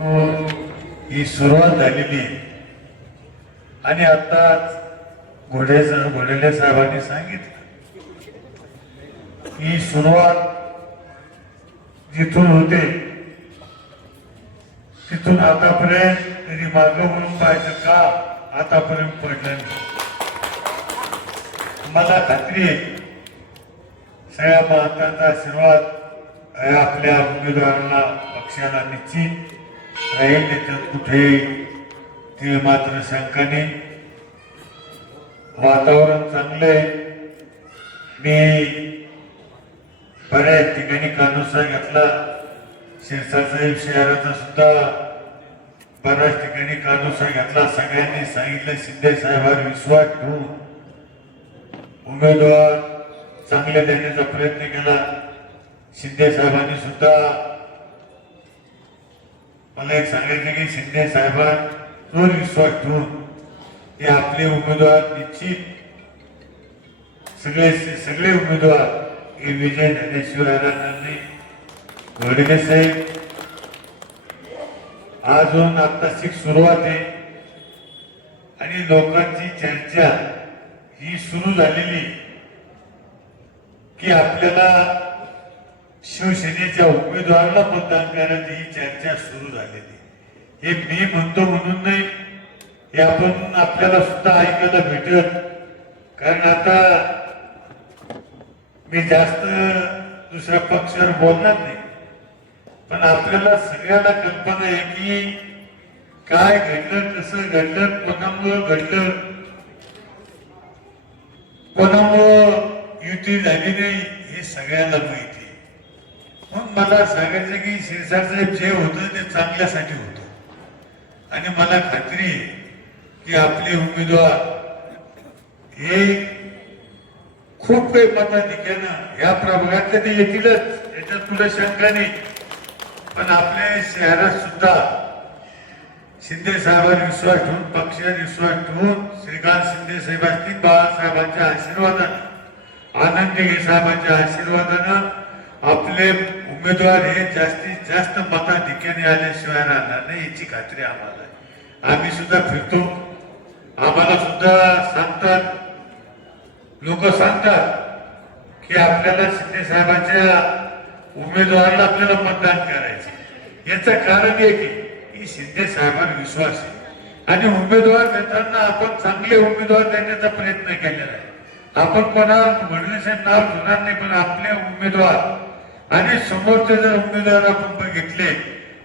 ही सुरुवात झालेली आहे. आणि आता घोडे घोडेले साहेबांनी सांगितलं. ही सुरुवात जिथून होते तिथून आतापर्यंत तरी मागं म्हणून पाहायचं का? आतापर्यंत पडलं नाही. मला खात्री आहे सगळ्या महात्मांचा आशीर्वाद आपल्या उमेदवारांना पक्षाला निश्चित राहील त्याच्यात कुठे ते मात्र शंका नाही वातावरण चांगलं आहे. मी बऱ्याच ठिकाणी कानुसार घेतला. शिरसाचा शहराचा सुद्धा बऱ्याच ठिकाणी कानुसार घेतला. सगळ्यांनी सांगितलं शिंदे साहेबांवर विश्वास ठेवून. उमेदवार चांगले देण्याचा प्रयत्न केला. शिंदे साहेबांनी सुद्धा मला एक सांगायचं की शिंदे साहेबांवर विश्वास ठेवून ते आपले उमेदवार निश्चित सगळे सगळे उमेदवार हे विजय झाल्याशिवाय राहणार नाही घोडके साहेब आत्ता शिक सुरुवात आहे आणि लोकांची चर्चा ही सुरू झालेली की आपल्याला शिवसेनेच्या उमेदवाराला मतदान करायची ही चर्चा सुरू झालेली हे मी म्हणतो म्हणून नाही हे आपण आपल्याला सुद्धा ऐकायला भेटत कारण आता मी जास्त दुसऱ्या पक्षावर बोलणार नाही. पण आपल्याला सगळ्याला कल्पना आहे की काय घडलं कसं घडलं कोणामुळं घडलं कोणामुळं युती झाली नाही हे सगळ्यांना माहिती मग मला सांगायचं की शिरसाहेब जे होतं ते चांगल्यासाठी होतं आणि मला खात्री आहे की आपले उमेदवार हे खूप काही मताधिक्यानं या प्रभागातले ते येतीलच याच्यात तुला शंका नाही. पण आपल्या शहरात सुद्धा शिंदे साहेबांवर विश्वास ठेवून पक्षावर विश्वास ठेवून श्रीकांत शिंदे साहेब असतील बाळासाहेबांच्या आशीर्वादानं आनंदी साहेबांच्या आशीर्वादानं आपले उमेदवार हे जास्तीत जास्त मताधिक्याने आल्याशिवाय राहणार नाही याची खात्री आम्हाला आम्ही सुद्धा फिरतो. आम्हाला सुद्धा सांगतात. लोक सांगतात की आपल्याला शिंदे साहेबांच्या उमेदवाराला आपल्याला मतदान करायचे याचं कारण एक आहे की शिंदे साहेबांवर विश्वास आहे. आणि उमेदवार देताना आपण चांगले उमेदवार देण्याचा प्रयत्न केलेला आहे. आपण कोणा म्हणण्याचे नाव घेणार नाही पण आपले उमेदवार आणि समोरचे जर उमेदवार आपण बघितले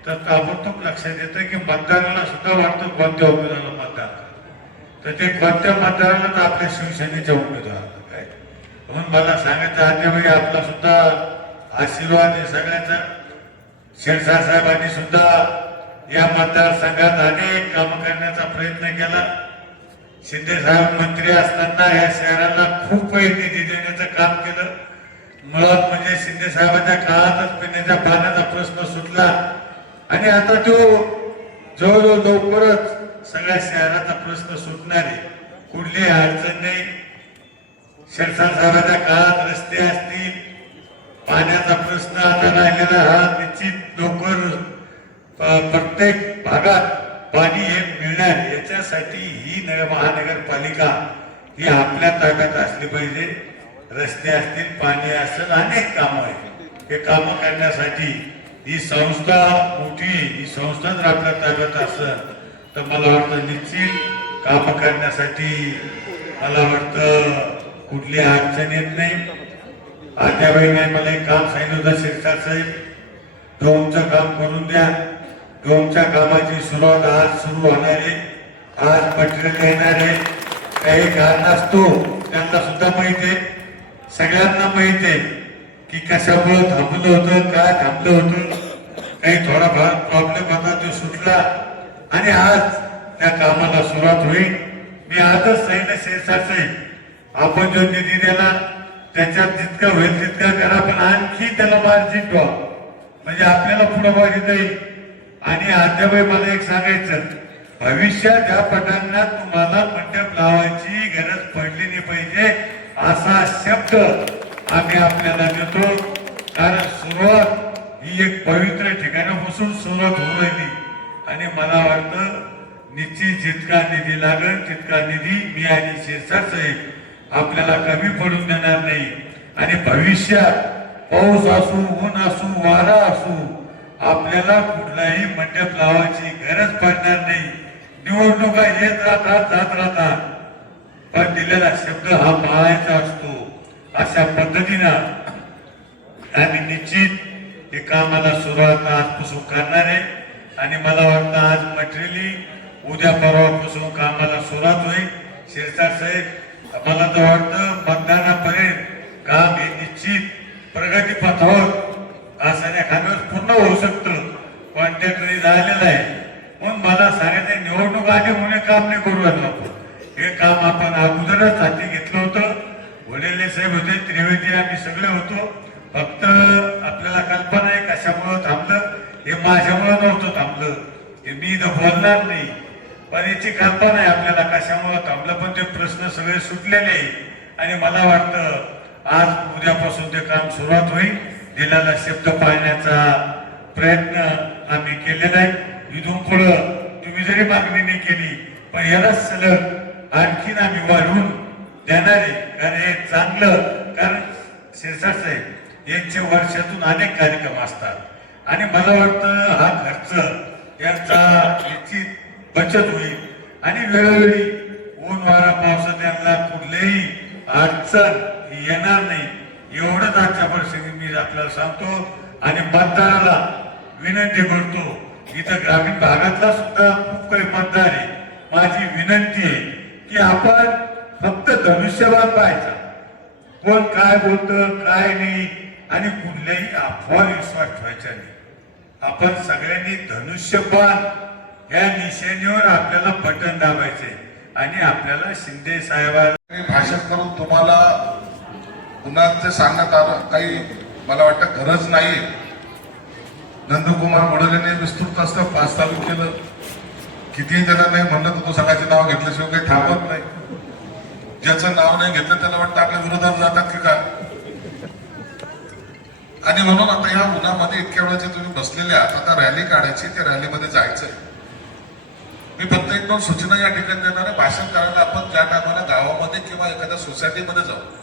तर ताबडतोब लक्षात येतं की मतदाराला सुद्धा वाटतं कोणत्या उमेदवाराला मतदान तर ते कोणत्या मतदाराला तर आपल्या शिवसेनेच्या उमेदवाराला काय? म्हणून मला सांगायचं आजच्यावेळी आपला सुद्धा आशीर्वाद आहे सगळ्याचा. शिरसाट साहेबांनी सुद्धा या मतदारसंघात अनेक काम करण्याचा प्रयत्न केला. शिंदे साहेब मंत्री असताना या शहराला खूप काही निधी देण्याचं काम केलं. मुळात म्हणजे शिंदे साहेबांच्या काळातच पिण्याच्या पाण्याचा प्रश्न सुटला. आणि आता तो जवळजवळ लवकरच सगळ्या शहराचा प्रश्न सुटणार आहे. कुठलीही अडचण नाही. शिरसाट साहेबांच्या काळात रस्ते असतील. पाण्याचा प्रश्न आता राहिलेला हा निश्चित लवकर प्रत्येक भागात पाणी हे मिळणार. याच्यासाठी ही नगर महानगरपालिका ही आपल्या ताब्यात असली पाहिजे. रस्ते असतील पाणी असेल अनेक कामं आहेत. हे कामं करण्यासाठी ही संस्था मोठी ही संस्था जर आपल्या ताब्यात असेल तर मला वाटतं निश्चित कामं करण्यासाठी मला वाटतं कुठली अडचण येत नाही. आजच्या नाही मला एक काम सांगितलं होतं शिरसाट साहेब डोमचं काम करून द्या. डोमच्या कामाची सुरुवात आज सुरू होणार आहे. आज मटेरियल येणार आहे. काही कारणास्तव त्यांना सुद्धा माहिती आहे. सगळ्यांना माहीत आहे की कशामुळं थांबलं होतं काय थांबलं होतं? काही थोडाफार प्रॉब्लेम होता तो सुटला आणि आज त्या कामाला सुरुवात होईल. मी आजच सांगितलं शिरसाट आपण जो निधी दिला त्याच्यात जितकं होईल तितकं करा पण आणखी त्याला मार्जिन ठेवा म्हणजे आपल्याला पुढे वाढीत येईल आणि अद्यापही मला एक सांगायचं भविष्यात या पटांना तुम्हाला मंडप लावायची गरज पडली नाही पाहिजे असा शब्द आम्ही आपल्याला देतो कारण सुरुवात ही एक पवित्र ठिकाणापासून सुरुवात होऊ राहिली. आणि मला वाटतं निश्चित जितका निधी लागेल तितका निधी मी आणि शिरसाट साहेब आपल्याला कमी पडून देणार नाही. आणि भविष्यात पाऊस असू ऊन असू वारा असू आपल्याला कुठलाही मंडप लावायची गरज पडणार नाही. निवडणुका येत राहतात जात राहतात. पण दिलेला शब्द हा पाळायचा असतो अशा पद्धतीनं आम्ही निश्चित हे कामाला सुरुवात आजपासून करणार आहे. आणि मला वाटतं आज मटेरियली उद्या परवापासून कामाला सुरुवात होईल. शिरसाट साहेब मला तर वाटतं मतदानापर्यंत काम हे निश्चित प्रगतीपथावर असं एखाद्या पूर्ण होऊ शकतं. कॉन्टॅक्ट झालेलं आहे. म्हणून मला सांगायचं निवडणूक आधी म्हणून काम नाही करू लागलो काम आपण अगोदरच हाती घेतलं होतं. वडील साहेब होते त्रिवेदी आम्ही सगळे होतो. फक्त आपल्याला कल्पना आहे कशामुळं थांबलं? हे माझ्यामुळं नव्हतं थांबलं. हे मी इथं बोलणार नाही. पण याची कल्पना आहे आपल्याला कशामुळं थांबलं. पण ते प्रश्न सगळे सुटलेले आहे आणि मला वाटतं आज उद्यापासून ते काम सुरुवात होईल. दिलेला शब्द पाळण्याचा प्रयत्न आम्ही केलेला आहे. इथून पुढं तुम्ही जरी मागणी नाही केली पण याला सलग आणखीन आम्ही वाढवून देणारे कारण हे चांगलं कारण शिरसाट साहेब यांचे वर्षातून अनेक कार्यक्रम असतात. आणि मला वाटतं हा खर्च यांचा निश्चित बचत होईल. आणि वेळोवेळी ऊन वारा पावसात यांना कुठलीही अडचण येणार नाही. एवढंच आजच्या परिस्थितीत मी आपल्याला सांगतो. आणि मतदाराला विनंती करतो. इथं ग्रामीण भागातला सुद्धा खूप काही मतदार आहे. माझी विनंती आहे. की आपण फक्त धनुष्यबाण पाहायचा. कोण काय बोलतं काय नाही आणि कुठल्याही अफवा विश्वास ठेवायचा नाही. आपण सगळ्यांनी धनुष्यबाण या निशाणीवर आपल्याला बटन दाबायचे आणि आपल्याला शिंदे साहेबांनी भाषण करून तुम्हाला कुणाचं सांगत सांगण्यात आलं. काही मला वाटतं गरज नाही नंदकुमार वडोलेने विस्तृत असतं पाच तालुक्याला केलं कितीही जणांना नाही म्हणलं तर तो सगळ्याचे नाव घेतल्याशिवाय काही थांबत नाही. ज्याचं नाव नाही घेतलं त्याला वाटतं आपल्या विरोधात जातात की काय? आणि म्हणून आता ह्या उन्हामध्ये इतक्या वेळाचे तुम्ही बसलेले आहात आता रॅली काढायची त्या रॅलीमध्ये जायचंय. मी फक्त एक दोन सूचना या ठिकाणी देणार आहे. भाषण करायला आपण ज्या टायमाला गावामध्ये किंवा एखाद्या सोसायटीमध्ये जाऊ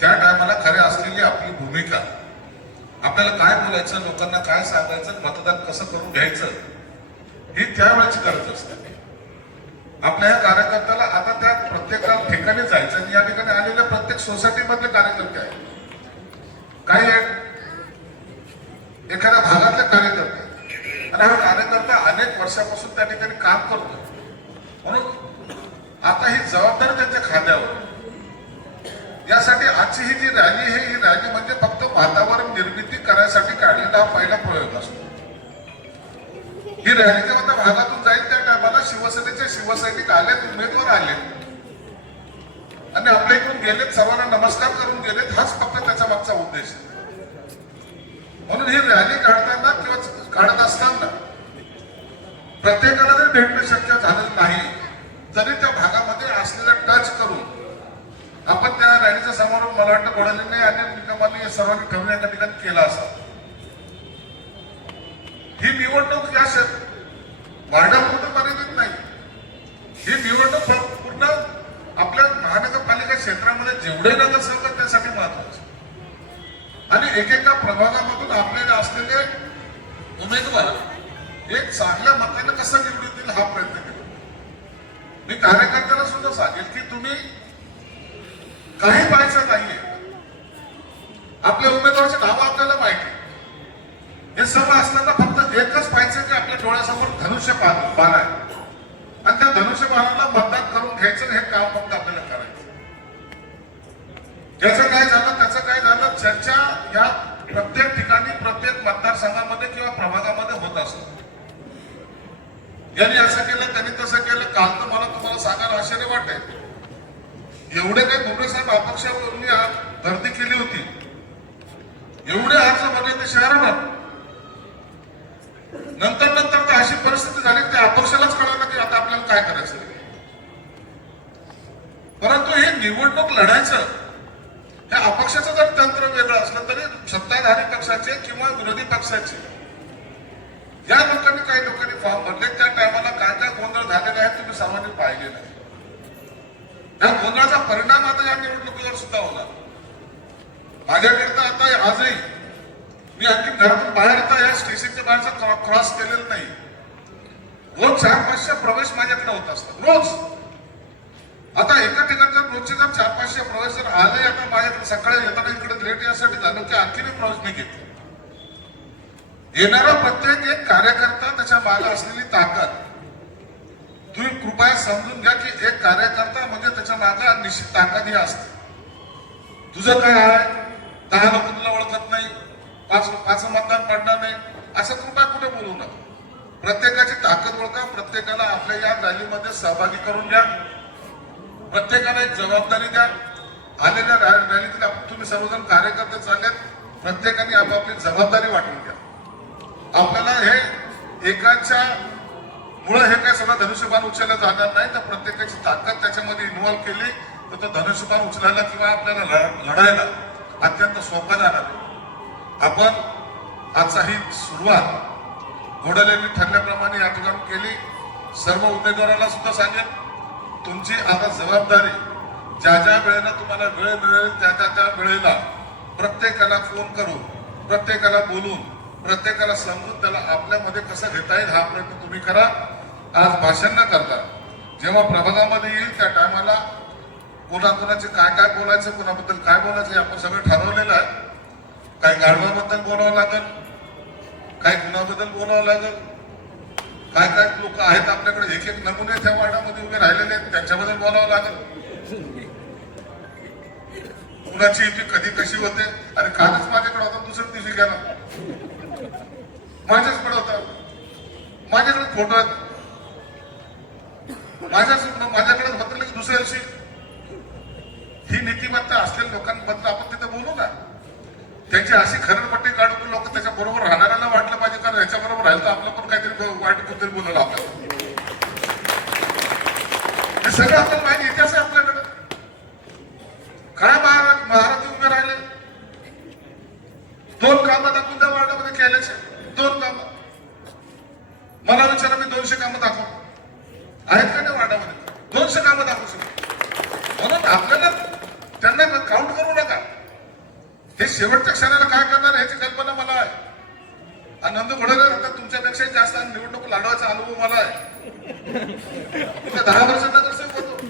त्या टायमाला खरी असलेली आपली भूमिका आपल्याला काय बोलायचं लोकांना काय सांगायचं मतदान कसं करून घ्यायचं ही त्यावेळेची गरज असते. आपल्या या कार्यकर्त्याला आता त्या प्रत्येक ठिकाणी जायचं आणि या ठिकाणी आलेल्या प्रत्येक सोसायटीमधले कार्यकर्ते आहेत. काही आहेत. एखाद्या भागातले कार्यकर्ते. आणि हा कार्यकर्ता अनेक वर्षापासून त्या ठिकाणी काम करतो म्हणून आता ही जबाबदारी त्यांच्या खाद्यावर यासाठी आजची ही जी रॅली आहे ही रॅली म्हणजे फक्त वातावरण निर्मिती करायसाठी काढलेला हा पहिला प्रयोग असतो. ही रॅली जेव्हा त्या भागातून जाईल त्या टायमाला शिवसेनेचे शिवसैनिक आलेत उमेदवार आले आणि आपल्या इकडून गेलेत सर्वांना नमस्कार करून गेलेत हाच फक्त त्याच्या मागचा उद्देश. म्हणून ही रॅली काढताना किंवा काढत असताना प्रत्येकाला जर भेटणं शक्य झालं नाही तरी त्या भागामध्ये असलेला टच करून आपण त्या रॅलीचा समारोप मला वाटतं कोणालीने आणि निकमाने सर्वांनी ठरवण्याच्या एका ठिकाणी केला असा ही निवडणूक या वार्डापुरतं मर्यादित नाही ही निवडणूक फ- पूर्ण आपल्या महानगरपालिका क्षेत्रामध्ये जेवढे नगरसेवक आहेत त्यासाठी महत्त्वाचे आणि एकेका प्रभागामधून आपल्याला असलेले उमेदवार एक चांगल्या मताने कसं निवडून हा प्रयत्न केला. मी कार्यकर्त्याला सुद्धा सांगेल की तुम्ही काही पाहायचं नाहीये. आपल्या उमेदवाराचे नाव आपल्याला माहिती हे सर्व असताना फक्त एकच पाहायचं की आपल्या डोळ्यासमोर धनुष्य पान आहे आणि त्या धनुष्य बाणाला मतदान करून घ्यायचं हे काम फक्त आपल्याला करायचं. ज्याचं काय झालं त्याचं काय झालं चर्चा या प्रत्येक ठिकाणी प्रत्येक मतदारसंघामध्ये किंवा प्रभागामध्ये होत असतो. यांनी असं केलं त्यांनी तसं केलं. काल तर मला तुम्हाला सांगायला आश्चर्य वाटेल. एवढे काही भुमरे साहेब अपक्षावरून गर्दी केली होती. एवढे अर्ज भरले ते शहरावर नंतर नंतर तर अशी परिस्थिती झाली की अपक्षालाच कळलं की आता आपल्याला काय करायचं. परंतु हे निवडणूक लढायचं हे अपक्षाचं जर तंत्र दृष्टिकोन वेगळा असला तरी सत्ताधारी पक्षाचे किंवा विरोधी पक्षाचे. ज्या लोकांनी काही लोकांनी फॉर्म भरले त्या टायमाला काय काय गोंधळ झालेले आहेत तुम्ही सर्वांनी पाहिले नाही. या गोंधळाचा परिणाम आता या निवडणुकीवर सुद्धा होणार. माझ्याकरता आता आजही मी आणखी घरातून बाहेर आता या स्टेशनच्या बाहेरचा क्रॉस केलेला नाही. रोज चार पाचशे प्रवेश माझ्याकडे होत असतात. रोज. आता एका ठिकाणचा रोजचे जर चार पाचशे प्रवेश जर आले आता माझ्याकडे सकाळी येताना इकडे लेट यासाठी झालं की आणखीन प्रवेश नाही घेतला. येणारा प्रत्येक एक कार्यकर्ता त्याच्यामागे असलेली ताकद. तुम्ही कृपया समजून घ्या की एक कार्यकर्ता म्हणजे त्याच्यामागे निश्चित ताकद ही असते. तुझं काय आहे? दहा लोक तुला ओळखत नाही पाच पाच मतदान पडणार नाही असं कृपया कुठे बोलू नका. प्रत्येकाची ताकद ओळखा प्रत्येकाला आपल्या या रॅलीमध्ये सहभागी करून घ्या. प्रत्येकाला एक जबाबदारी द्या. आलेल्या रॅ- रॅलीतील तुम्ही सर्वजण कार्यकर्ते चाललेत. प्रत्येकाने आपापली जबाबदारी वाटून घ्या. आपल्याला हे एकाच्या मुळे हे काय सगळं धनुष्यबाण उचललं जाणार नाही तर प्रत्येकाची ताकद त्याच्यामध्ये इन्व्हॉल्व केली तर तो धनुष्यबाण उचलायला किंवा आपल्याला लढायला अत्यंत सोपं जाणार आहे. आपण आजचा ही सुरुवात घोडलेली ठरल्याप्रमाणे या ठिकाणी केली. सर्व उमेदवाराला सुद्धा सांगेन. तुमची आता जबाबदारी ज्या ज्या वेळेला तुम्हाला वेळ मिळेल त्या त्या त्या वेळेला प्रत्येकाला फोन करून प्रत्येकाला बोलून प्रत्येकाला समजून त्याला आपल्यामध्ये कसं घेता येईल हा प्रयत्न तुम्ही करा. आज भाषण न करता जेव्हा प्रभागामध्ये येईल त्या टायमाला कोणाकोणाचे काय काय बोलायचं कोणाबद्दल काय बोलायचं आपण सगळं ठरवलेलं आहे. काही गाढवाबद्दल बोलावं लागेल काही गुणाबद्दल बोलावं लागेल. काय काय लोक आहेत आपल्याकडे? एक एक नमुने त्या वार्डामध्ये उभे राहिलेले आहेत. त्यांच्याबद्दल बोलावं लागेल. कुणाची युती कधी कशी होते? आणि कालच माझ्याकडे होता दुसऱ्या दिवशी गेला. माझ्याचकडे होता. माझ्याकडे फोटो आहेत. माझ्याच माझ्याकडे होतं की दुसऱ्या दिवशी. ही नीतिमत्ता असलेल्या लोकांबद्दल आपण तिथे बोलू ना. त्यांची अशी खरडपट्टी काढून लोक त्याच्या बरोबर राहणाऱ्याला वाटलं पाहिजे कारण याच्याबरोबर राहिलं तर आपलं पण वाईट कुठतरी बोलायला आपल्याला हे सगळं आपल्याला माहिती इतिहास आहे आपल्याकडे काय महाराज महाराज उभे राहिले दोन कामं दाखवून त्या वार्डामध्ये केल्याचे दोन कामं मला विचारा मी दोनशे कामं दाखव आहेत का त्या वार्डामध्ये दोनशे कामं दाखवू शकतो म्हणून आपल्याला त्यांना काउंट करू नका हे शेवटच्या क्षणाला काय करणार ह्याची कल्पना मला आहे आनंद घोडवला आता जास्त निवडणूक लढवायचा अनुभव मला आहे. दहा वर्ष नगरसेवक होतो.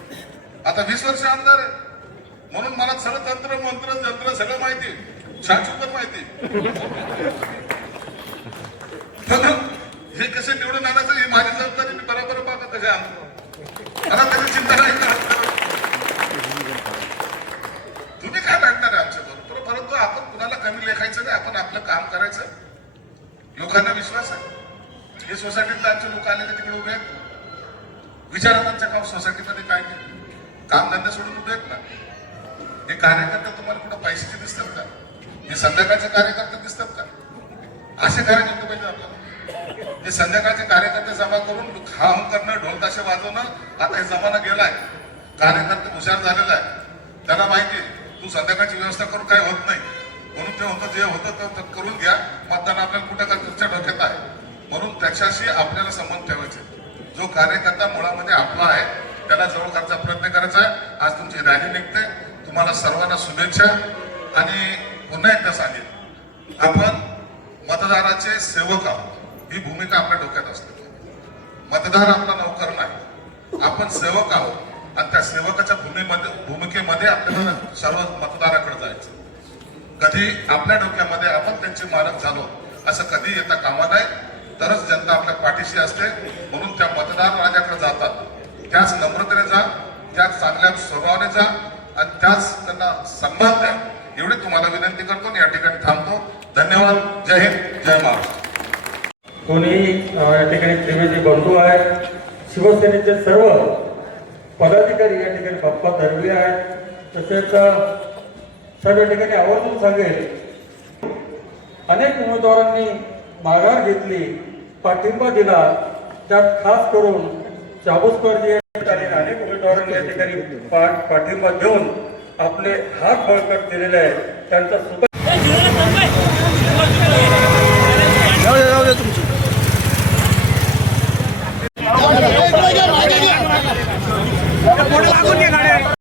आता वीस वर्ष आमदार आहे. म्हणून मला सगळं तंत्र मंत्र जंत्र सगळं माहिती छान पण माहिती हे कसे निवडून आणायचं ही माझी जबाबदारी मी बरोबर पाहतो कसे आणतो. मला त्याची चिंता नाही तुम्ही काय वाटणार आहे आमच्या बरोबर परंतु आपण कुणाला कमी लेखायचं नाही आपण आपलं काम करायचं. लोकांना विश्वास आहे. हे सोसायटीतले आमचे लोक आलेले तिकडे उभे? आहेत विचारा त्यांच्या काम सोसायटीमध्ये काय केलं काम सोडून उभे आहेत ना? हे कार्यकर्ते तुम्हाला कुठं पैशाचे दिसतात का? हे संध्याकाळचे कार्यकर्ते दिसतात का? असे कार्यकर्ते पाहिजे आपल्याला. हे संध्याकाळचे कार्यकर्ते जमा करून खाम करणं ढोल ताशे वाजवणं आता हे जमाना गेलाय. कार्यकर्ते हुशार झालेला आहे त्याला माहिती आहे, तू संध्याकाळची व्यवस्था करून काय होत नाही. म्हणून ते होतं जे होतं ते करून घ्या. मतदान आपल्याला कुठं का तुमच्या डोक्यात आहे. पक्षाशी आपल्याला संबंध ठेवायचे. जो कार्यकर्ता मुळामध्ये आपला आहे त्याला जवळ करण्याचा प्रयत्न करायचा आहे. आज तुमची रॅली निघते. तुम्हाला सर्वांना शुभेच्छा. आणि पुन्हा एकदा सांगेन आपण मतदाराचे सेवक आहोत. ही भूमिका आपल्या डोक्यात असते. मतदार आपला नोकर नाही. आपण सेवक आहोत. आणि त्या सेवकाच्या भूमीमध्ये भूमिकेमध्ये आपल्याला सर्व मतदाराकडे जायचं. कधी आपल्या डोक्यामध्ये आपण त्यांचे मालक झालो असं कधी येता कामा नाही तरच जनता आपल्या पाठीशी असते. म्हणून त्या मतदार राजाकडे जातात. त्याच नम्रतेने जा त्याच चांगल्या स्वभावाने जा आणि त्याच त्यांना सन्मान द्या. एवढी तुम्हाला विनंती करतो या ठिकाणी थांबतो. धन्यवाद. जय हिंद. जय महाराष्ट्र. कोणीही या ठिकाणी त्रिवेदी बंधू आहेत. शिवसेनेचे सर्व पदाधिकारी या ठिकाणी बाप्पा धरले आहेत. तसेच सर्व या ठिकाणी आवर्जून सांगेल. अनेक उमेदवारांनी माघार घेतली. पाठिंबा दिला. त्यात खास करून चाबुसकर या ठिकाणी अनेक उमेदवारांनी या ठिकाणी पाठ पाठिंबा देऊन आपले हात बळकट दिलेले आहेत. त्यांचा सुद्धा